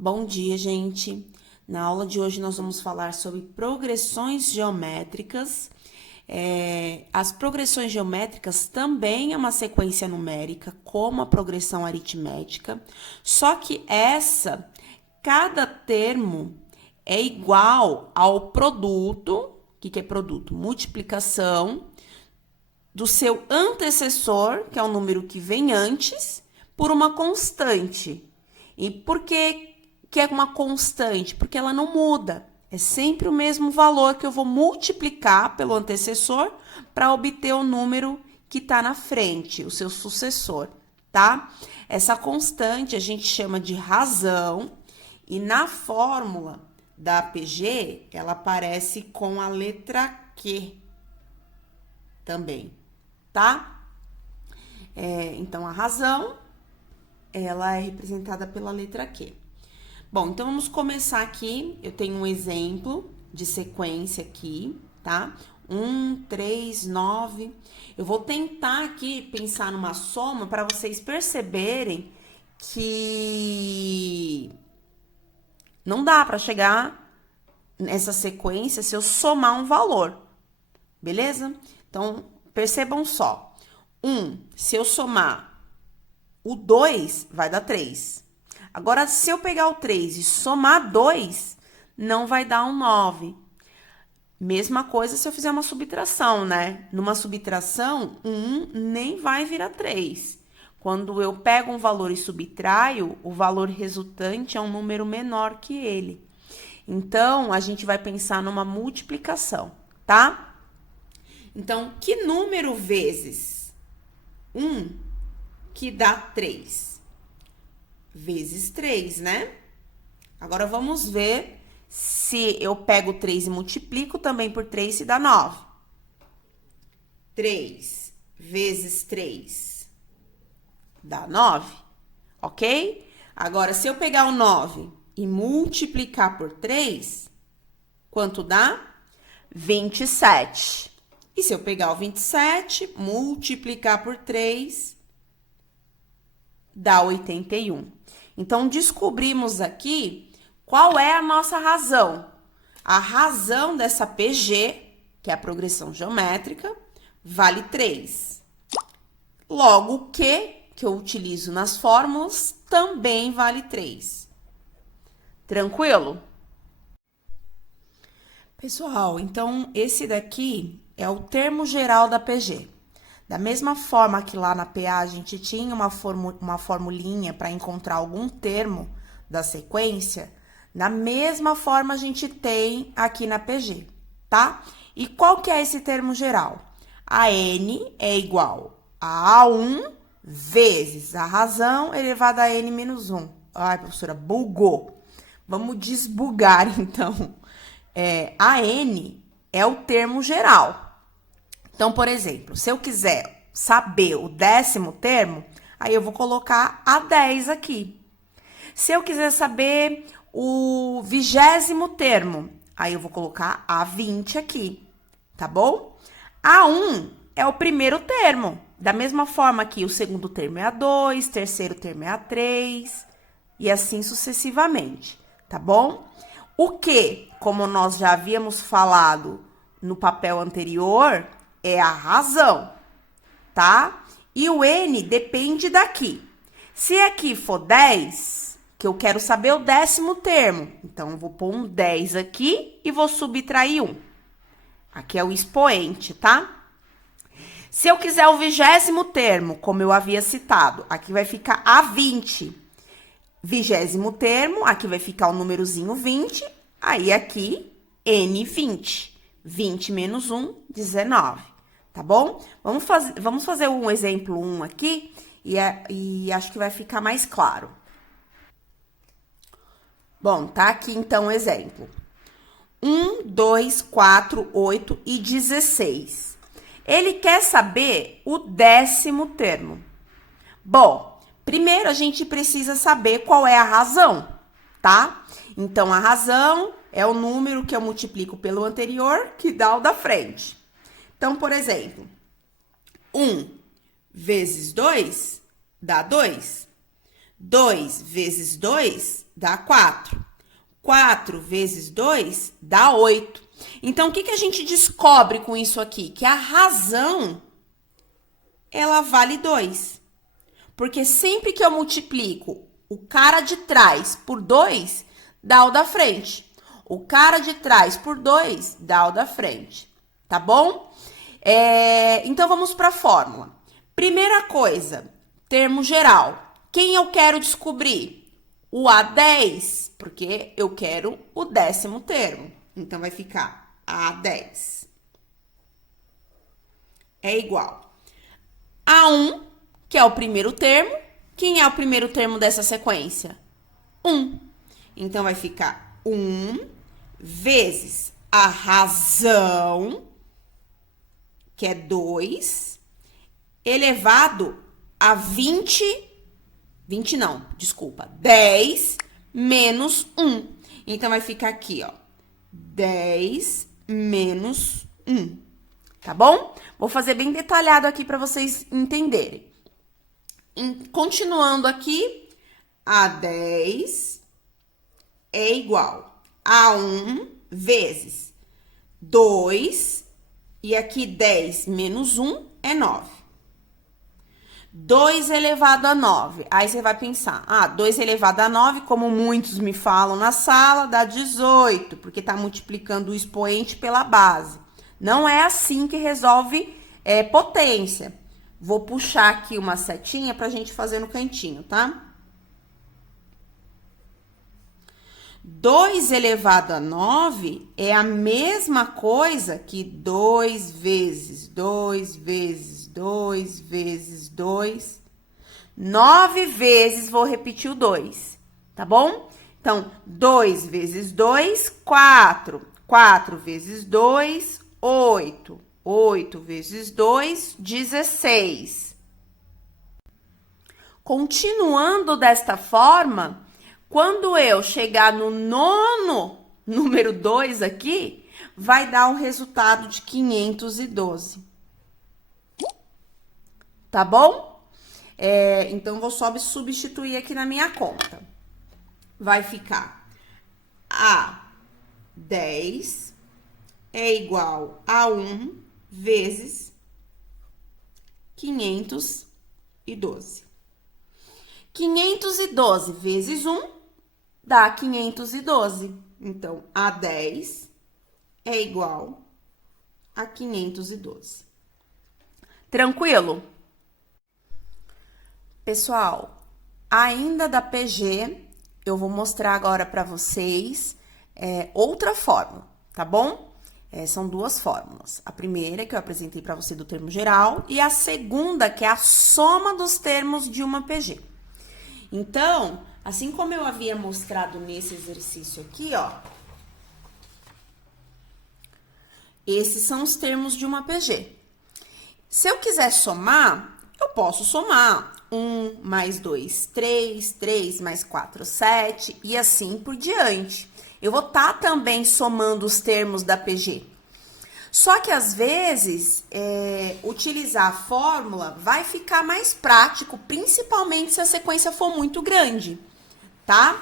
Bom dia, gente! Na aula de hoje nós vamos falar sobre progressões geométricas. As progressões geométricas também é uma sequência numérica, como a progressão aritmética, só que cada termo é igual ao produto. O que é produto? Multiplicação do seu antecessor, que é o número que vem antes, por uma constante. E por que é uma constante? Porque ela não muda. É sempre o mesmo valor que eu vou multiplicar pelo antecessor para obter o número que está na frente, o seu sucessor, tá? Essa constante a gente chama de razão e na fórmula da APG ela aparece com a letra Q também, tá? Então, a razão, ela é representada pela letra Q. Bom, então vamos começar aqui. Eu tenho um exemplo de sequência aqui, tá? 1, 3, 9. Eu vou tentar aqui pensar numa soma para vocês perceberem que não dá para chegar nessa sequência se eu somar um valor, beleza? Então, percebam só. 1, se eu somar o 2, vai dar 3. Agora, se eu pegar o 3 e somar 2, não vai dar um 9. Mesma coisa se eu fizer uma subtração, né? Numa subtração, 1 nem vai virar 3. Quando eu pego um valor e subtraio, o valor resultante é um número menor que ele. Então, a gente vai pensar numa multiplicação, tá? Então, que número vezes 1 que dá 3? Vezes 3, né? Agora, vamos ver se eu pego 3 e multiplico também por 3, se dá 9. 3 vezes 3 dá 9, ok? Agora, se eu pegar o 9 e multiplicar por 3, quanto dá? 27. E se eu pegar o 27, multiplicar por 3, dá 81. Então, descobrimos aqui qual é a nossa razão. A razão dessa PG, que é a progressão geométrica, vale 3. Logo, o Q, que eu utilizo nas fórmulas, também vale 3. Tranquilo? Pessoal, então, esse daqui é o termo geral da PG. Da mesma forma que lá na PA a gente tinha uma formulinha para encontrar algum termo da sequência, na mesma forma a gente tem aqui na PG, tá? E qual que é esse termo geral? A N é igual a A1 vezes a razão elevada a N menos 1. Ai, professora, bugou. Vamos desbugar, então. A N é o termo geral. Então, por exemplo, se eu quiser saber o 10º termo, aí eu vou colocar A10 aqui. Se eu quiser saber o 20º termo, aí eu vou colocar A20 aqui, tá bom? A1 é o primeiro termo. Da mesma forma que o segundo termo é A2, terceiro termo é A3 e assim sucessivamente, tá bom? O que, como nós já havíamos falado no papel anterior, é a razão, tá? E o N depende daqui. Se aqui for 10, que eu quero saber o 10º termo, então eu vou pôr um 10 aqui e vou subtrair 1. Aqui é o expoente, tá? Se eu quiser o 20º termo, como eu havia citado, aqui vai ficar A20. 20º termo, aqui vai ficar o númerozinho 20, aí aqui N20. 20 menos 1, 19, tá bom? Vamos fazer um exemplo 1 aqui e acho que vai ficar mais claro. Bom, tá aqui então o exemplo. 1, 2, 4, 8 e 16. Ele quer saber o 10º termo. Bom, primeiro a gente precisa saber qual é a razão, tá? Então, a razão é o número que eu multiplico pelo anterior, que dá o da frente. Então, por exemplo, 1 vezes 2 dá 2. 2 vezes 2 dá 4. 4 vezes 2 dá 8. Então, o que a gente descobre com isso aqui? Que a razão, ela vale 2. Porque sempre que eu multiplico o cara de trás por 2, dá o da frente. O cara de trás por 2 dá o da frente. Tá bom? Então, vamos para a fórmula. Primeira coisa, termo geral. Quem eu quero descobrir? O A10, porque eu quero o 10º termo. Então, vai ficar A10 é igual a 1, que é o primeiro termo. Quem é o primeiro termo dessa sequência? 1. Então, vai ficar 1 vezes a razão, que é 2, elevado a 10 menos 1. Então, vai ficar aqui, ó, 10 menos 1, tá bom? Vou fazer bem detalhado aqui para vocês entenderem. Continuando aqui, a 10 é igual a 1 vezes 2, e aqui 10 menos 1 é 9. 2 elevado a 9. Aí você vai pensar, 2 elevado a 9, como muitos me falam na sala, dá 18, porque tá multiplicando o expoente pela base. Não é assim que resolve potência. Vou puxar aqui uma setinha pra gente fazer no cantinho, tá? 2 elevado a 9 é a mesma coisa que 2 vezes 2 vezes 2 vezes 2. 9 vezes, vou repetir o 2, tá bom? Então, 2 vezes 2, 4. 4 vezes 2, 8. 8 vezes 2, 16. Continuando desta forma, quando eu chegar no nono número 2 aqui, vai dar um resultado de 512. Tá bom? Então, vou só substituir aqui na minha conta. Vai ficar A10 é igual a 1 vezes 512. 512 vezes 1 dá 512. Então, A10 é igual a 512. Tranquilo? Pessoal, ainda da PG, eu vou mostrar agora para vocês outra fórmula, tá bom? São duas fórmulas. A primeira que eu apresentei para você do termo geral e a segunda que é a soma dos termos de uma PG. Então, assim como eu havia mostrado nesse exercício aqui, ó, esses são os termos de uma PG. Se eu quiser somar, eu posso somar 1 mais 2, 3, 3 mais 4, 7 e assim por diante. Eu vou estar também somando os termos da PG. Só que, às vezes, utilizar a fórmula vai ficar mais prático, principalmente se a sequência for muito grande, tá?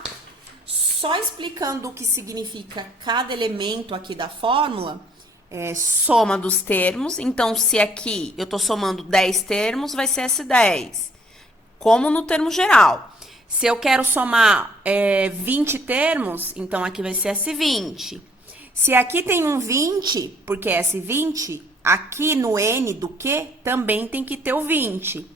Só explicando o que significa cada elemento aqui da fórmula, soma dos termos. Então, se aqui eu tô somando 10 termos, vai ser S10, como no termo geral. Se eu quero somar 20 termos, então aqui vai ser S20. Se aqui tem um 20, porque é S20, aqui no N do Q também tem que ter o 20.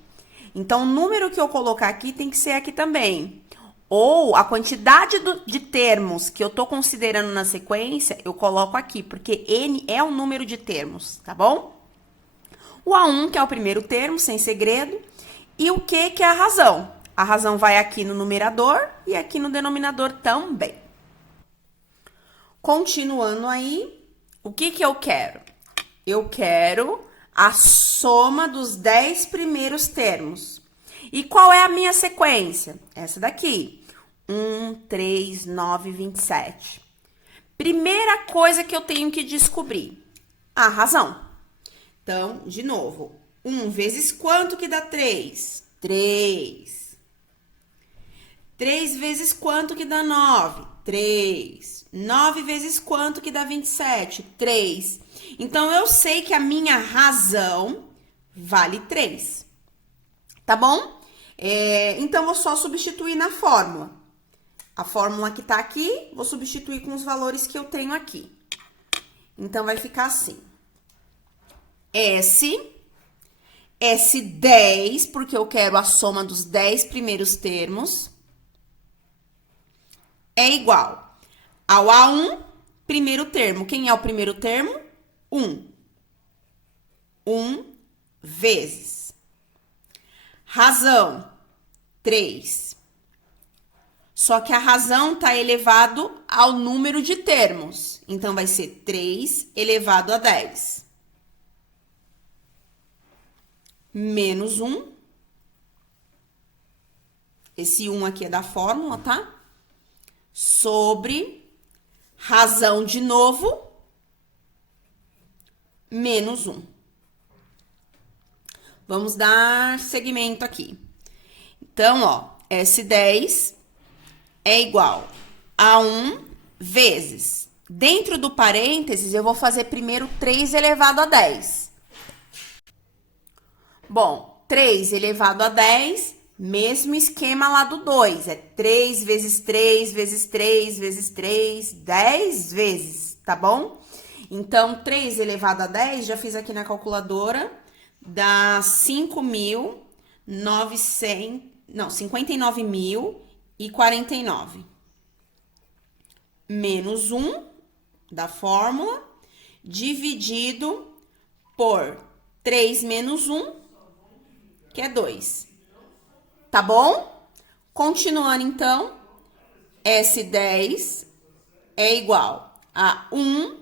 Então, o número que eu colocar aqui tem que ser aqui também. Ou a quantidade de termos que eu tô considerando na sequência, eu coloco aqui, porque N é um número de termos, tá bom? O A1, que é o primeiro termo, sem segredo, e o Q, que é a razão. A razão vai aqui no numerador e aqui no denominador também. Continuando aí, o que eu quero? Eu quero a soma dos 10 primeiros termos. E qual é a minha sequência? Essa daqui. 1, 3, 9, 27. Primeira coisa que eu tenho que descobrir, a razão. Então, de novo, 1 vezes quanto que dá 3? 3. 3 vezes quanto que dá 9? 3. 9 vezes quanto que dá 27? 3. Então, eu sei que a minha razão vale 3. Tá bom? Então, vou só substituir na fórmula. A fórmula que tá aqui, vou substituir com os valores que eu tenho aqui. Então, vai ficar assim. S10, porque eu quero a soma dos 10 primeiros termos, é igual ao A1, primeiro termo. Quem é o primeiro termo? 1. 1 vezes. Razão, 3. Só que a razão está elevado ao número de termos. Então, vai ser 3 elevado a 10. Menos 1. Esse 1 aqui é da fórmula, tá? Sobre razão de novo, menos 1. Vamos dar segmento aqui. Então, ó, S10 é igual a 1 vezes. Dentro do parênteses, eu vou fazer primeiro 3 elevado a 10. Bom, 3 elevado a 10, mesmo esquema lá do 2. É 3 vezes 3 vezes 3 vezes 3, 10 vezes, tá bom? Então, 3 elevado a 10, já fiz aqui na calculadora, dá 59.049. Menos 1 da fórmula, dividido por 3 menos 1, que é 2. Tá bom? Continuando, então, S10 é igual a 1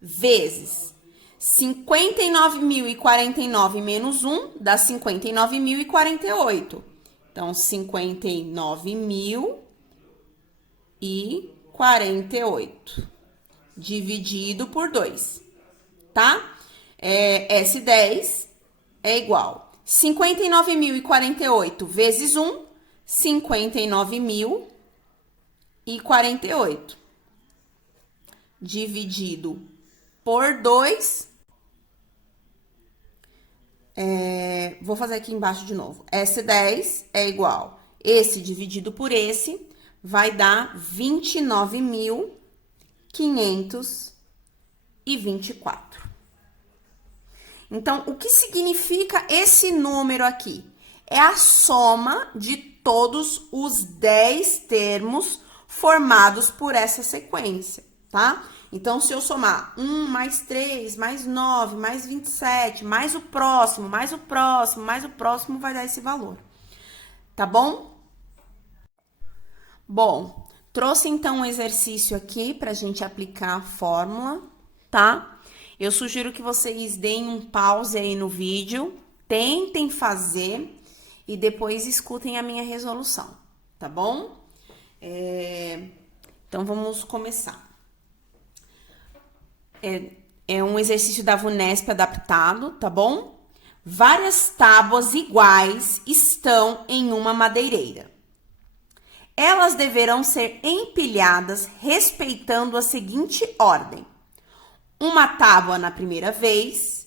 vezes 59.049 menos 1 dá 59.048. Então, 59.048 dividido por 2, tá? S10 é igual 59.048 vezes 1, 59.048 dividido por 2. Vou fazer aqui embaixo de novo. S10 é igual, esse dividido por esse, vai dar 29.524. Então, o que significa esse número aqui? É a soma de todos os 10 termos formados por essa sequência, tá? Então, se eu somar 1 mais 3, mais 9, mais 27, mais o próximo, mais o próximo, mais o próximo, vai dar esse valor. Tá bom? Bom, trouxe então um exercício aqui pra gente aplicar a fórmula, tá? Eu sugiro que vocês deem um pause aí no vídeo, tentem fazer e depois escutem a minha resolução, tá bom? Então, vamos começar. É um exercício da VUNESP adaptado, tá bom? Várias tábuas iguais estão em uma madeireira. Elas deverão ser empilhadas respeitando a seguinte ordem: uma tábua na primeira vez,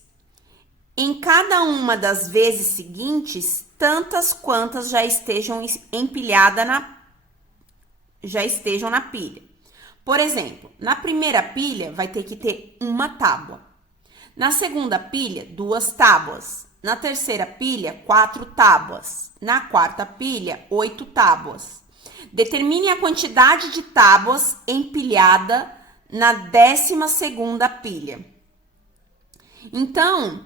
em cada uma das vezes seguintes, tantas quantas já estejam na pilha. Por exemplo, na primeira pilha vai ter que ter uma tábua. Na segunda pilha, 2 tábuas. Na terceira pilha, 4 tábuas. Na quarta pilha, 8 tábuas. Determine a quantidade de tábuas empilhada na 12ª pilha. Então,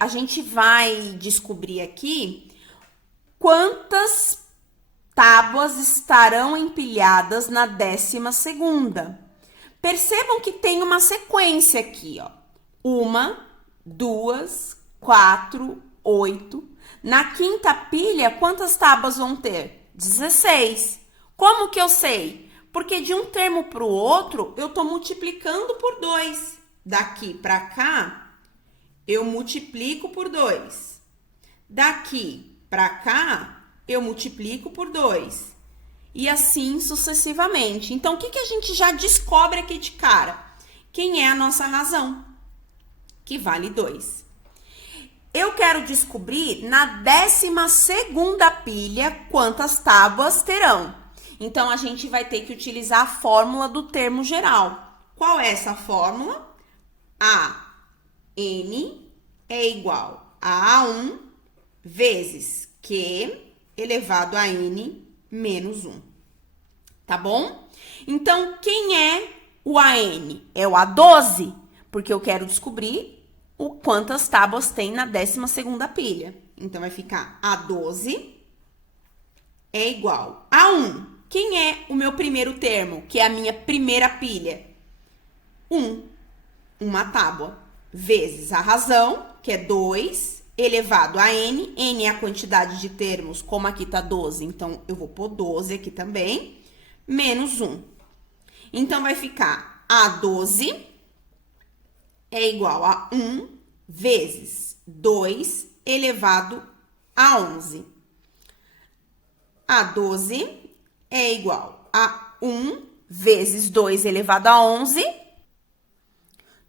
a gente vai descobrir aqui quantas tábuas estarão empilhadas na 12ª. Percebam que tem uma sequência aqui, ó. 1, 2, 4, 8. Na quinta pilha, quantas tábuas vão ter? 16. Como que eu sei? Porque de um termo para o outro, eu tô multiplicando por 2. Daqui para cá, eu multiplico por 2. Daqui para cá, eu multiplico por 2. e assim sucessivamente. Então, o que a gente já descobre aqui de cara? Quem é a nossa razão? Que vale 2. Eu quero descobrir na 12ª pilha quantas tábuas terão. Então, a gente vai ter que utilizar a fórmula do termo geral. Qual é essa fórmula? A n é igual a A1 vezes Q elevado a n menos 1. Tá bom? Então, quem é o AN? É o A12, porque eu quero descobrir quantas tábuas tem na 12ª pilha. Então, vai ficar A12 é igual a 1. Quem é o meu primeiro termo, que é a minha primeira pilha? 1, uma tábua, vezes a razão, que é 2, elevado a n. N é a quantidade de termos, como aqui tá 12, então eu vou pôr 12 aqui também, menos 1. Então, vai ficar A12 é igual a 1 vezes 2 elevado a 11. A12 é igual a 1 vezes 2 elevado a 11,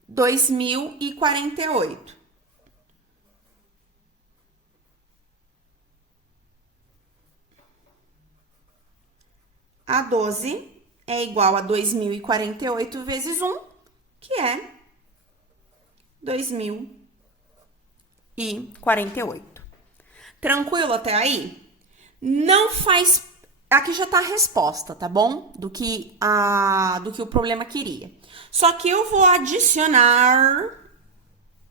2048. A12 é igual a 2048 vezes 1, que é 2048. Tranquilo até aí? Não faz... Aqui já tá a resposta, tá bom? Do que o problema queria. Só que eu vou adicionar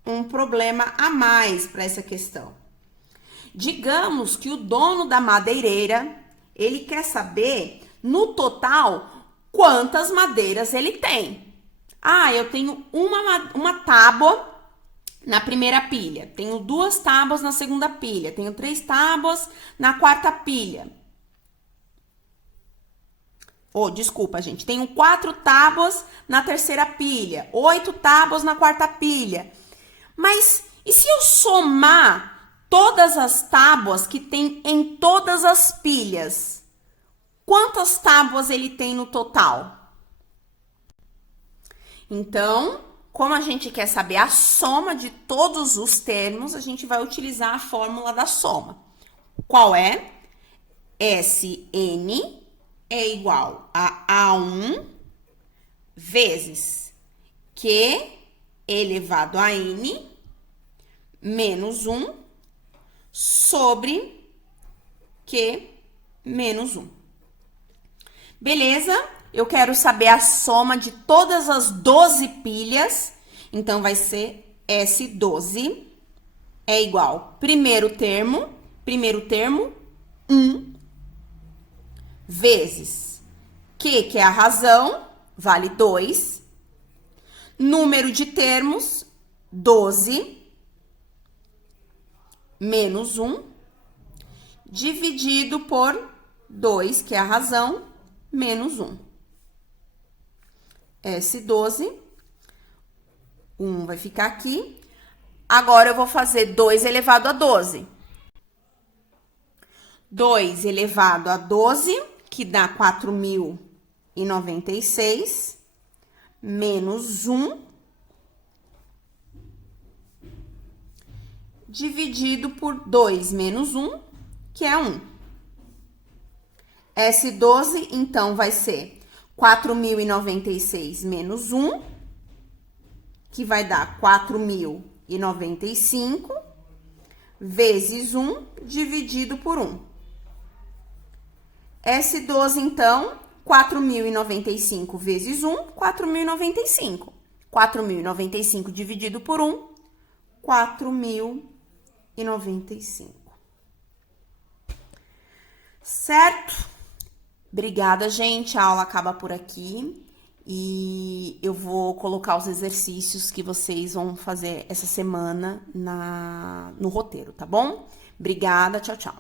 um problema a mais para essa questão. Digamos que o dono da madeireira, ele quer saber, no total, quantas madeiras ele tem. Ah, eu tenho uma tábua na primeira pilha, tenho 2 tábuas na segunda pilha, tenho 3 tábuas na quarta pilha. Desculpa, gente. Tenho 4 tábuas na terceira pilha, 8 tábuas na quarta pilha. Mas e se eu somar todas as tábuas que tem em todas as pilhas? Quantas tábuas ele tem no total? Então, como a gente quer saber a soma de todos os termos, a gente vai utilizar a fórmula da soma. Qual é? Sn é igual a A1 vezes Q elevado a N menos 1 sobre Q menos 1. Beleza? Eu quero saber a soma de todas as 12 pilhas. Então, vai ser S12 é igual primeiro termo, 1, vezes Q, que é a razão, vale 2. Número de termos, 12, menos 1, dividido por 2, que é a razão, menos 1. S12, 1 vai ficar aqui. Agora, eu vou fazer 2 elevado a 12. 2 elevado a 12, que dá 4.096, menos 1, dividido por 2 menos 1, que é 1. S12, então, vai ser 4.096 menos 1, que vai dar 4.095, vezes 1, dividido por 1. S12, então, 4.095 vezes 1, 4.095. 4.095 dividido por 1, 4.095. Certo? Obrigada, gente. A aula acaba por aqui. E eu vou colocar os exercícios que vocês vão fazer essa semana no roteiro, tá bom? Obrigada, tchau, tchau.